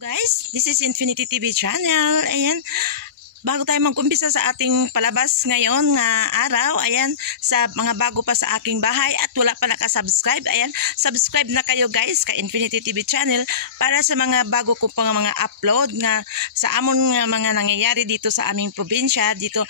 Guys, this is Infinity TV channel. Ayan, bago tayo mag-umpisa sa ating palabas ngayon nga araw, ayan, sa mga bago pa sa aking bahay at wala pa nakasubscribe, ayan, subscribe na kayo guys ka Infinity TV channel para sa mga bago ko pang mga upload nga sa amon nga mga nangyayari dito sa aming probinsya, dito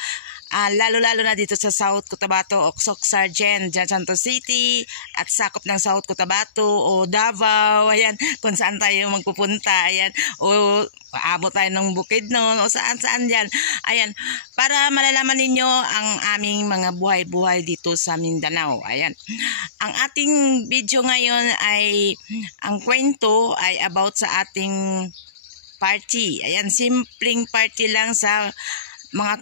lalo-lalo na dito sa South Cotabato, Oxoc Sargent, Jacinto City, at sakop ng South Cotabato o Davao, ayan, kung saan tayo magpupunta, ayan, o abot tayo ng Bukidnon, o saan-saan dyan, ayan, para malalaman ninyo ang aming mga buhay-buhay dito sa Mindanao, ayan. Ang ating video ngayon ay, ang kwento ay about sa ating party, ayan, simpleng party lang sa mga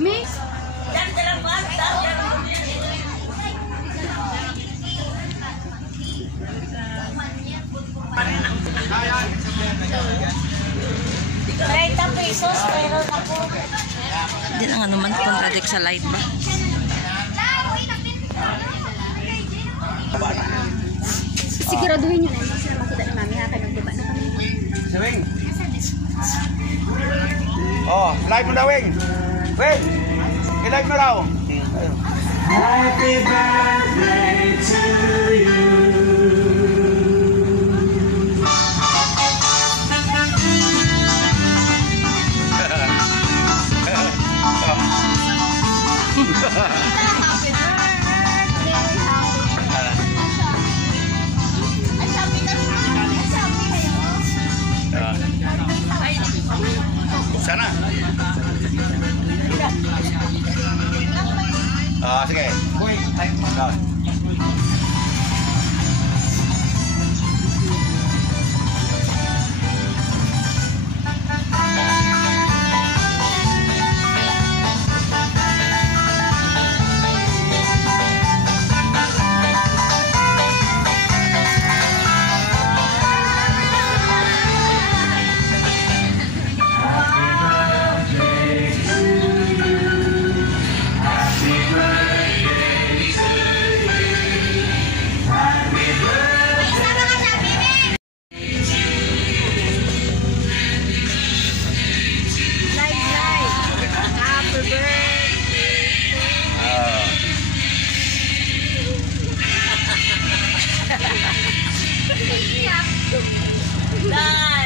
Mix. Pesos, pero ako. Hindi lang ano man contradict sa live ba? Siguraduhin nyo na hindi sila makita ni Mami ha, kanyang diba na kami. Wing. Oh, live mo na Wing. Wing. I-live mo raw. Happy birthday to you. Sana. Sige. Go.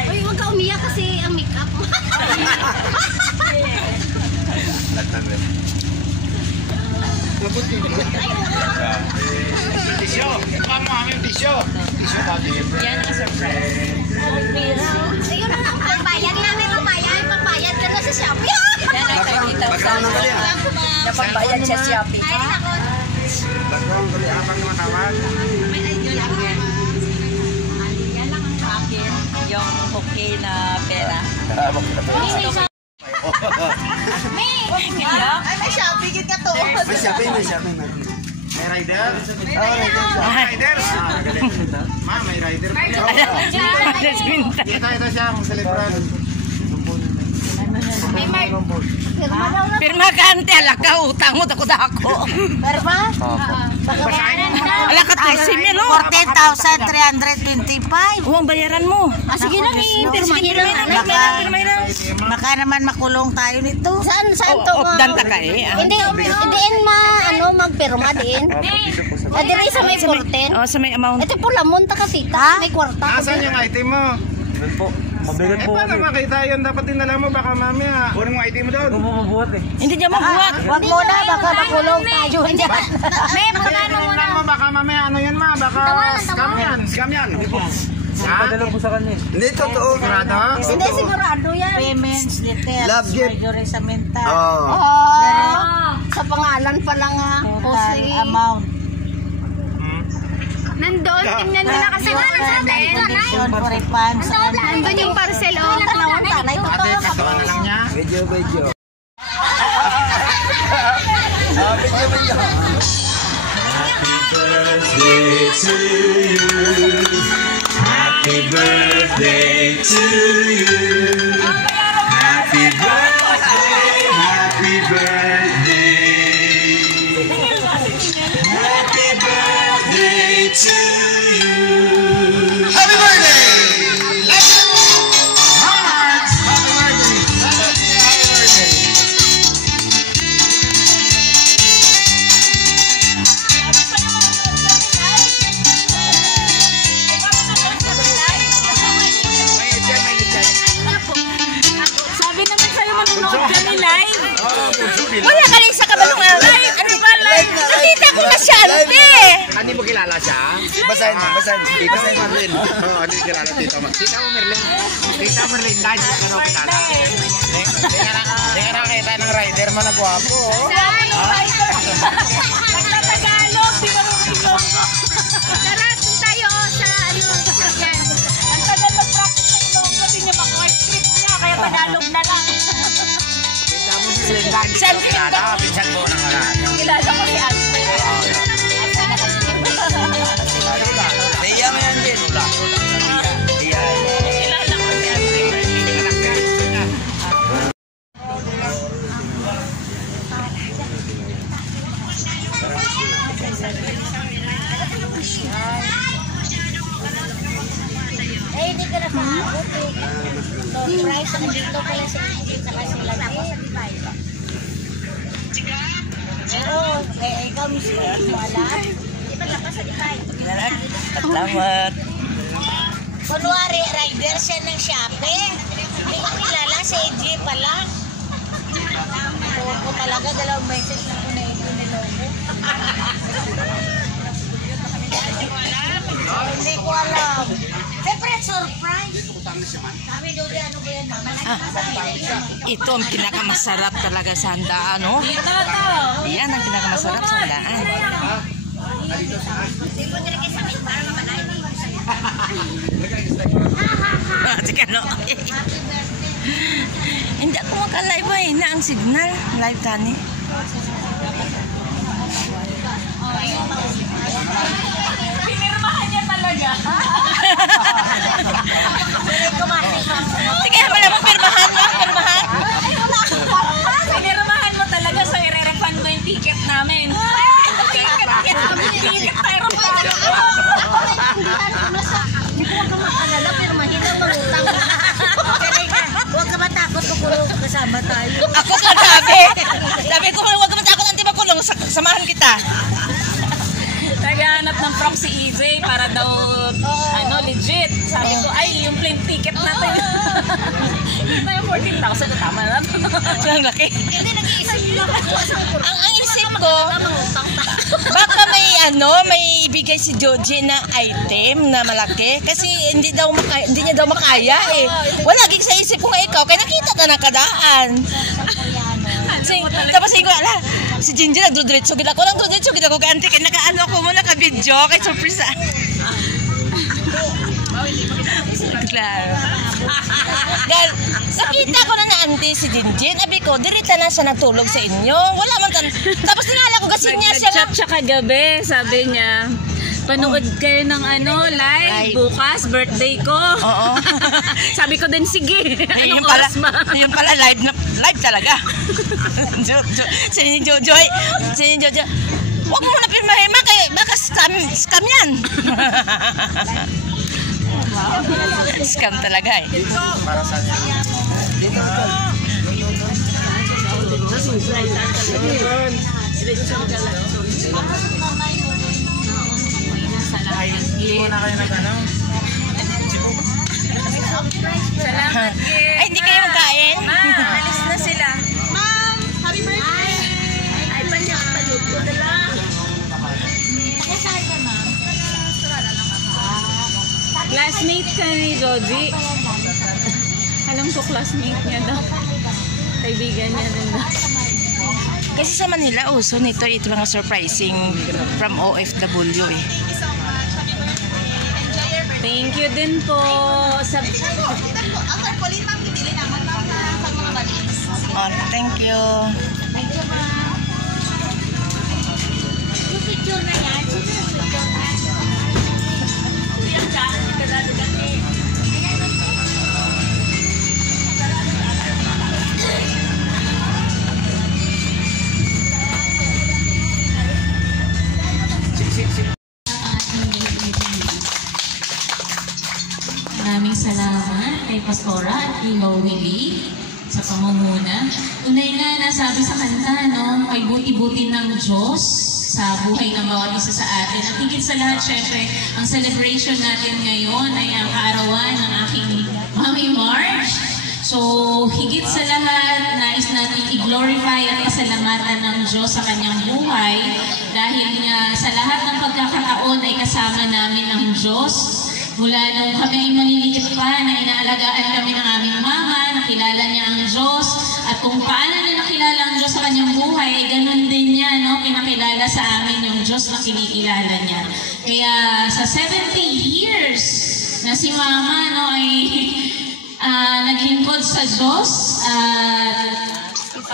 Uy, huwag ka umiyak kasi ang make-up mo. Tisyo. Mama, aming tisyo. Tisyo pati. Yan ang surprise. Ayun na lang, pagbayad namin, pagbayad ka na sa Shopee. Yan ang 30,000. Napagbayad sa Shopee. Ay, ako. Bagong tuloy apang naman tawag. May ayun lang yan. Yan lang ang akin. Yung okay na pera. May Shopee, git ka to. May Shopee. May rider? May rider? Ma, may rider. Ito siya, ang celebran. May Mark. Pirma daw na. Pirma ka ante, alaka, utang mo, dako-dako. Pirma? Alaka, tasim yan, no? 14,325. Huwag bayaran mo. Sige lang eh, pirma niyo lang. Baka naman makulong tayo nito. Saan to? Opdan ta ka eh. Hindi magpirma din. Adiri sa may 14. Oh, sa may amount. Ito po lamon ta ka tita, may kwarta. Asan yung item mo? Mabigat po. Paano makita yun? Dapat dinala mo, baka mamaya. Kunin mo item mo doon. Bumubuhat eh. Hindi niya mabuhat. Wag muna, baka makulong tayo dyan. May magkano muna. Mo, baka mamaya ano yan ma? Baka scam yan. Scam yan. Padala po sa kanya. Hindi, totoo. Sigurado? Hindi sigurado yan. Payments, details, Love gift. majority sa mental. Sa pangalan pa lang ha. Total amount. Nandun, tingnan mo na kasi wala natin. Condition for refund sa Nandun yung parcel, oh. tanay ko to. Video. Video. Happy birthday to you. Happy birthday, happy birthday. Happy birthday to you. Happy birthday! Hearts! Happy birthday! Happy birthday! Sabi naman sa'yo manunood ka ni live. Wala ka rin sa kabalungan. Ano ba live? Nakita ko na siya, ante. Hindi mo kilala siya? Basahin. Tita Merlin. Oo, hindi kilala Tita Merlin. Tita Merlin. Tita Merlin, dahil hindi ko kilala. Hindi ka nakakita ng rider mo na gwapo. Tagalog, di marunong ko. Tara, tayo sa ano, yan. Ang tagal mag-practice sa Ilonggo, di niya makuha script niya, kaya Tagalog na lang. Tita Merlin, dahil hindi ko kilala. Pinsan ko na karaan. Kilala ko si Asper. Iya mo yan din. Iya. Kilala ko si Asper. Eh, hindi ka na paabot eh. Surprise, nandito pala sa Egypt na kasi lagi. Oo, eh, ikaw mismo, hindi mo alam. Di ba tapos sa Dubai? Salamat. Kunwari, rider siya ng Shopee. Hindi ko kilala, sa Egypt pala. Ko talaga, 2 beses na ko na ito niloko. Hindi ko alam. Siyempre, surprise. Sabi doon, ano ba yan? Ito ang pinakamasarap talaga sa handaan, no? Yan ang pinakamasarap sa handaan. Sige, no? Hindi ako makalive ba na ang signal. Live tani. Pinirmahan niya talaga. Sige, wala mo pirmahan mo. Pirmahan. Pinirmahan mo talaga, so i-refund mo yung ticket namin. Ticket pero Hindi ko huwag ka makalala, pero mahina marutang. Huwag ka matakot kung kulong kasama tayo. Ako nga sabi. Sabi ko, huwag ka matakot, anti makulong. Samahan kita. naghahanap ng proxy EJ para daw ano legit. Sabi ko, ay, yung plane ticket natin. Hindi na yung 14,000 na tama na. Ang laki. Hindi, nag-iisip lang ako. Ang isip ko, baka may ibigay si Joji na item na malaki kasi hindi niya daw makaya eh. Wala gig sa isip ko nga ikaw kaya nakita ta na kadaan. Tapos ko ala si Ginger nagdudretso gid ako lang dudretso gid ako kay auntie kay nakaano ko mo naka-video kay surprise. Claro. Dahil nakita ko na auntie si Jinjin, abi ko, dirita na siya natulog sa inyo. Wala man tapos tingala ko kasi niya siya. Nag-chat siya kagabi, sabi niya, panood kayo ng live bukas, birthday ko. Oo. Sabi ko din, sige. Anong Yung pala, oras ba? yung pala live talaga. Sini Jojoy. Huwag mo na pirmahin ma kay baka scam yan. Scam talaga eh. Para sa niya. Hindi mo na kayo nag-ano? Salamat, Ay, hindi kayo magkain? alis na sila. Ma'am, happy birthday! Ay, palut ko na lang. Classmate ka ni Joji. Alam ko classmate niya daw. Kaibigan niya din daw. Kasi sa Manila, uso nito mga surprising from OFW eh. Thank you din po. Sa... Oh, thank you. Picture na yan. Picture na. Maraming salamat kay Pastora at kay Willie sa pamumuna. Tunay nga nasabi sa kanta, no, ay buti-buti ng Diyos sa buhay ng bawat isa sa atin. At higit sa lahat, syempre, ang celebration natin ngayon ay ang kaarawan ng aking Mami Marge. So, higit sa lahat, nais natin i-glorify at pasalamatan ng Diyos sa kanyang buhay dahil nga sa lahat ng pagkakataon ay kasama namin ng Diyos. Mula nung kami ay maliliit pa na inaalagaan kami ng aming mama, nakilala niya ang Diyos, at kung paano niya nakilala ang Diyos sa kanyang buhay, ay ganun din niya, no? Pinakilala sa amin yung Diyos na kinikilala niya. Kaya sa 70 years na si mama, no, ay naglingkod sa Diyos at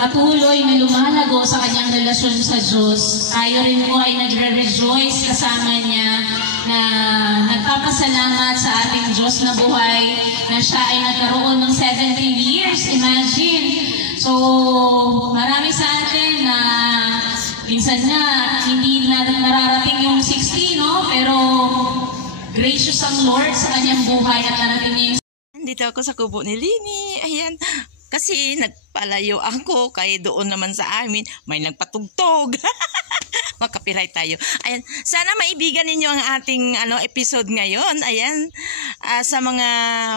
patuloy na lumalago sa kanyang relasyon sa Diyos. Tayo rin po ay nagre-rejoice kasama niya na nagpapasalamat sa ating Diyos na buhay na siya ay nagkaroon ng 70 years. Imagine! So, marami sa atin na minsan nga hindi na nararating yung 60, no? Pero gracious ang Lord sa kanyang buhay at narating niya yung... Dito ako sa kubo ni Lini. Ayan. Kasi nagpalayo ako kay doon naman sa amin may nagpatugtog. Makapiright tayo. Ayan, sana maibigan ninyo ang ating episode ngayon. Ayan, sa mga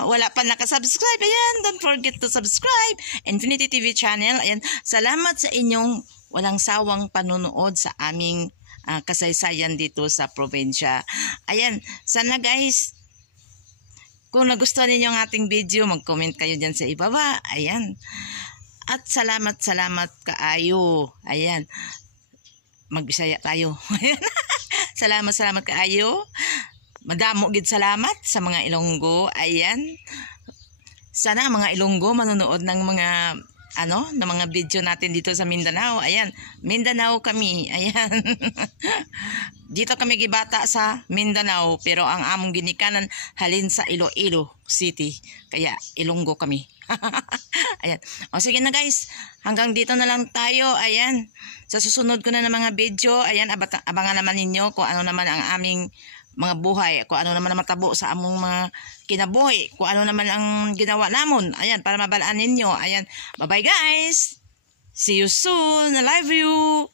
wala pa nakasubscribe, ayan, don't forget to subscribe. Infinity TV channel. Ayan, salamat sa inyong walang sawang panunood sa aming kasaysayan dito sa probinsya. Ayan, sana guys, kung nagustuhan ninyo ang ating video, mag-comment kayo dyan sa ibaba. Ayan. At salamat kaayo. Ayan. Magbisaya tayo. Salamat kaayo. Madamo gid salamat sa mga Ilonggo. Ayan. Sana mga Ilonggo manonood ng mga ng mga video natin dito sa Mindanao. Ayan, Mindanao kami. Ayan. Dito kami gibata sa Mindanao, pero ang among ginikanan halin sa Iloilo City. Kaya Ilonggo kami. Ayan. O sige na guys, hanggang dito na lang tayo. Ayan. Sa susunod ko na ng mga video, ayan, abangan naman ninyo kung ano naman ang aming mga buhay, kung ano naman ang matabo sa among mga kinabuhi, kung ano naman ang ginawa namon. Ayan, para mabalaan ninyo. Ayan. Bye-bye guys. See you soon. I love you.